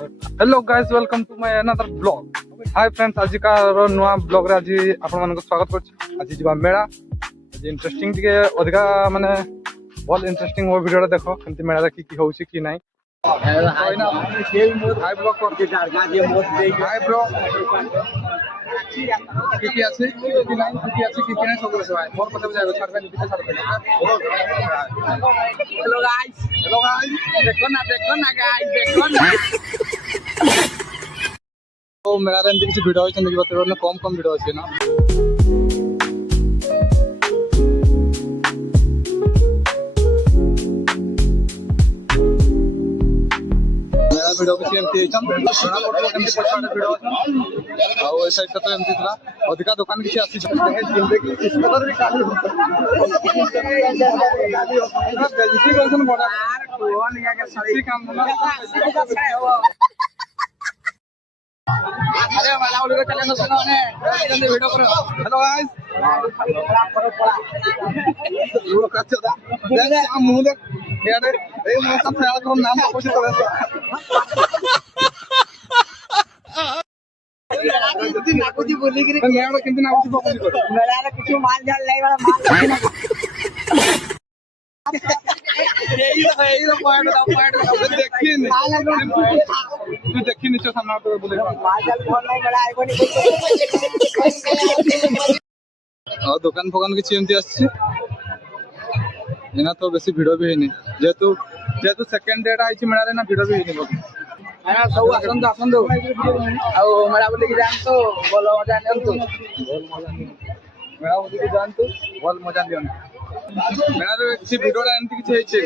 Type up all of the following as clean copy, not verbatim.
Hello guys welcome to my another blog. Hi friends, आज का नुआ ब्लॉग रे आज आपण मानको स्वागत करछि। आज जीवा मेला आज इंटरेस्टिंग टिके अधिका माने बहुत इंटरेस्टिंग वो वीडियो देखो केमति मेला रे की होउछि की नाही। हाय ना हाय ब्लॉग कर के गाजे मोद दे हाय ब्रो की আছে কি নাই কি আছে কি নাই सब ভাই मोर কথা বুঝাইবে ছাড়বে নিতে ছাড়বে। हेलो गाइस देखो ना गाइस देखो ना तो मेरा रे किसी वीडियो होइछन देखि बते कम वीडियो अछि ना। मेरा वीडियो किसी एमती होइछन बड़ा फोटो केमती पछाडे वीडियो आ ओ साइड तो एमती थला अधिका दुकान किसी आसी जिंदगी इस कलर भी काली हो बेइज्जती करछन बड़ा यार कोन निका के सही काम ना अरे वाला उड़े चले न सुनो ने जल्दी वीडियो करो। हेलो गाइस वो कच्चा देख आ मुंह देख यार ए मौसम ख्याल करो नाम पूछ तो वैसे जल्दी नाको जी बोली कि मेरा किंतु नाको जी बोली करो मेरा कुछ माल झाल नहीं वाला माल यही तो पॉइंट देखिए तू देखी नीचे सामने तो बोले और दुकान फकान किसी एमती आछि एना तो बेसी भिड़ भी हैनी जेतु सेकंड डेट आइछि मेला रे ना भिड़ भी हैनी बोली एना सब आसन दो आ मेला बोली कि जान तो बोलो मजा नियंतु मेला बोली कि जान तो बोल मजा नियंतु मेरा तो किसी वीडियो रे एमती किछि हैछि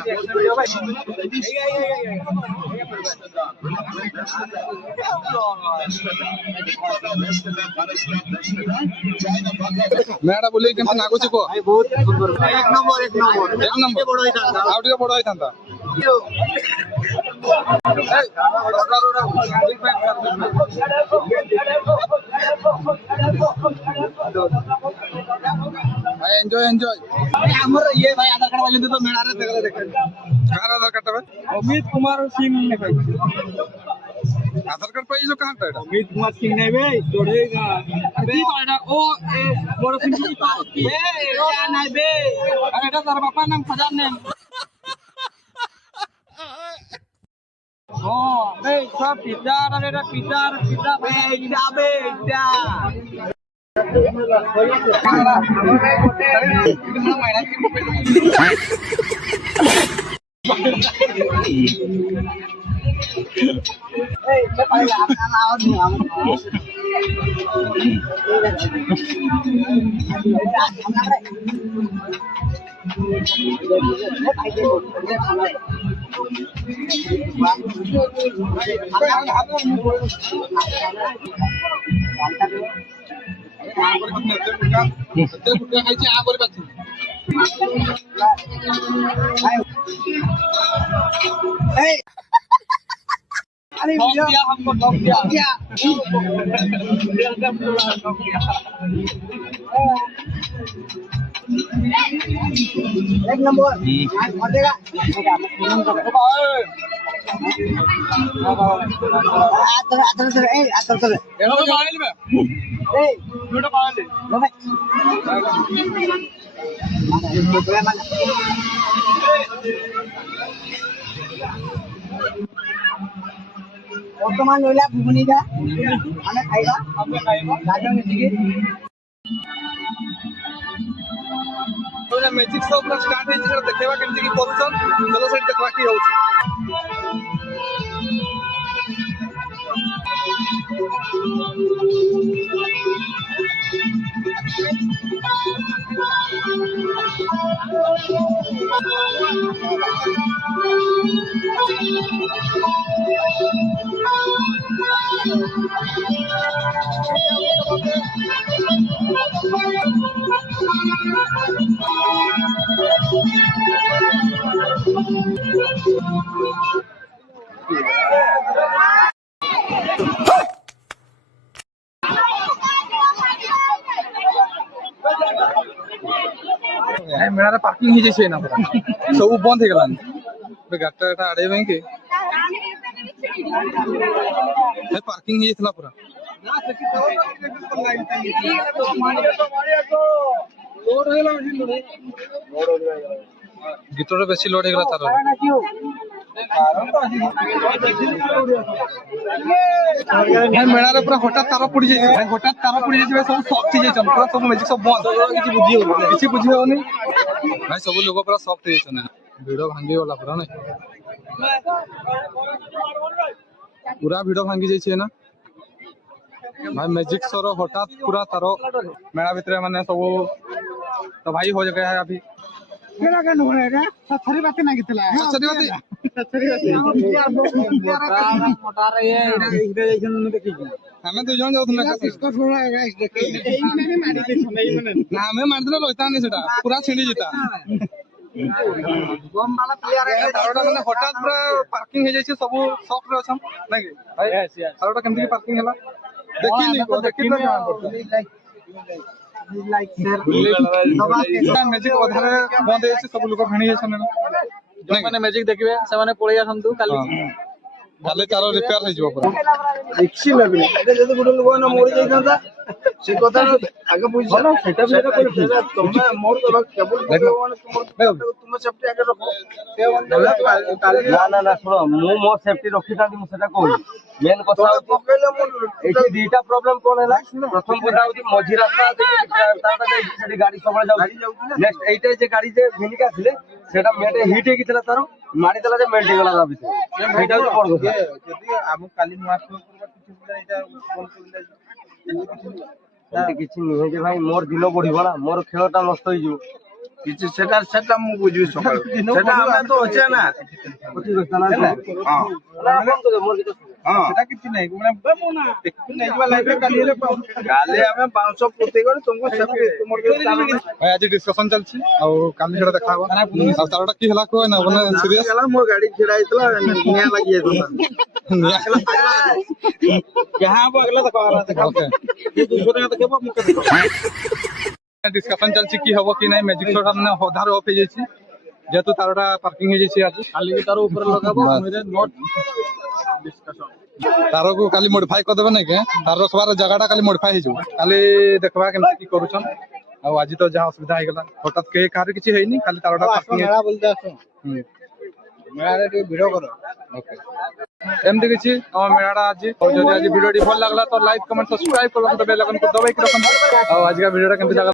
मेरा बोले केमति नागो छी को बहुत सुंदर एक नंबर बड़ होइता आउटिके बड़ होइता एंजॉय हमर ये भाई आधार कार्ड वाले तो मेरा रे देखले देख कार आधार कार्ड बे अमित कुमार सिंह ने भाई आधार कार्ड पाई जो कहां था अमित कुमार सिंह ने बे जोड़ेगा अभी बाड़ा ओ बड़ सिंह की बात बे क्या नहीं बे अरे एटा तार बापा नाम खजान ने हां बे सब पिज्जा रे पिज्जा बे अरे भैया हमको ठोक दिया एक नंबर देगा बर्तमान लैला घुगनी का आने खाइबा गाजर मिर्ची तो मैजिक शो पूरा स्टार्ट है जरा देखेबा केमति की करूछन चलो सेट देखबा की होउछ मेरा पार्किंग ही ना सब बंद हो गलान गाटा आड़े के पार्किंग ही इतना पूरा गीतरे बेसी लोड हेगला तार मेला रे पूरा हठात तार पड़ी जाय हठात तार पड़ी जाय सब शॉक थी जाय पूरा सब मैजिक सब बंद किछि बुझी होनी भाई सब लोग पूरा शॉक थी जाय वीडियो भांगी वाला पूरा नहीं पूरा वीडियो भांगी जाय छै ना भाई मैजिक शो हठात पूरा तार मेला भितर माने सब तो भाई हो गया है अभी केना के न रे सछरी बात ना कितला सछरी बात मोटा रे ये इधर जैसन न देखि हमें दो जन जाउथना इसको थोड़ा गाइस देखि एई माने मारी दे छनै माने ना हमें मार देला लोइता नहीं सेटा पूरा छिंडी जिता बम वाला प्लेयर है तारोटा माने हठात पूरा पार्किंग हे जाय छै सब शॉक रे छम नै कि भाई तारोटा केमति की पार्किंग हला देखि नहीं देखि ना लाइक सर मैजिक अधारे बंद है सब लोग भिणी है जो माने मैजिक देखिबे से माने पळै आसंतु काली काले तारो रिपेयर हो जिवो पूरा देखि लेबे एटा जदी गुडल लोग ना मोड़ जाई थांता से कथा आगे बुझ ना सेटा भी तुम मोड़ तो केबल तुम सेफ्टी आगे रखो ना ना सुनो मु मोर सेफ्टी रखि थांती मु सेटा कहू मेन कथा पकैले मु एठी दीटा प्रॉब्लम कोन हैला प्रथम कथा होती मझी रास्ता ताता सेठी गाड़ी सबळे जाउ नेक्स्ट एटा जे गाड़ी जे भिनिका थिले सेटा मेटे हिट हे कितला तारो मारी देला जे मेल्ट गला दा भितर सेटा भी पड़ गया जदी हम काली मास करबा किछि बुला एटा बोल करले किछि नहीं जे भाई मोर दिनो बढ़िबो ना मोर खेलटा नष्ट होई जो किछि सेटा सेटा मु बुझी सकाळ सेटा हमें तो होचे ना कथि गस्ता ना हां मोर हां सेटा किछि नहीं माने बमो ना किछि नहीं बा लाइव काली रे काले हमें 500 पुते कर तुमको सब तुमर के भाई आज डिस्कशन चलछि आ काली छडा देखाबो आ तारटा की हला को ना बने सीरियस हला मोर गाड़ी छिड़ाइतला निया लागि जेतला निया कहां बगला देखो देखो ये दूसरे का देखबो मुके देखो डिस्कशन चलछि की हबो कि नहीं मैजिक शो हमने होधार ऑफ हे जेछि जेतु तारटा पार्किंग हे जेछि आज खाली भी तारो ऊपर लगाबो मेरे नोट डिस्कशन तारो को खाली मॉडिफाई कर देबे नै के तार रखबार जगहटा खाली मॉडिफाई हे जो खाली देखबा केमति की करूछन आ आज तो जहां असुविधा हे गेला हठात के कार किछि हेनी खाली तारटा पार्किंग मेला बोलते आसो मेला रे वीडियो करो ओके एमती किछि हम मेलाडा आज और जदि आज वीडियो भल लागला तो लाइक कमेंट सब्सक्राइब करो तो बेल आइकन को दबाई के रखन और आज का वीडियो केमति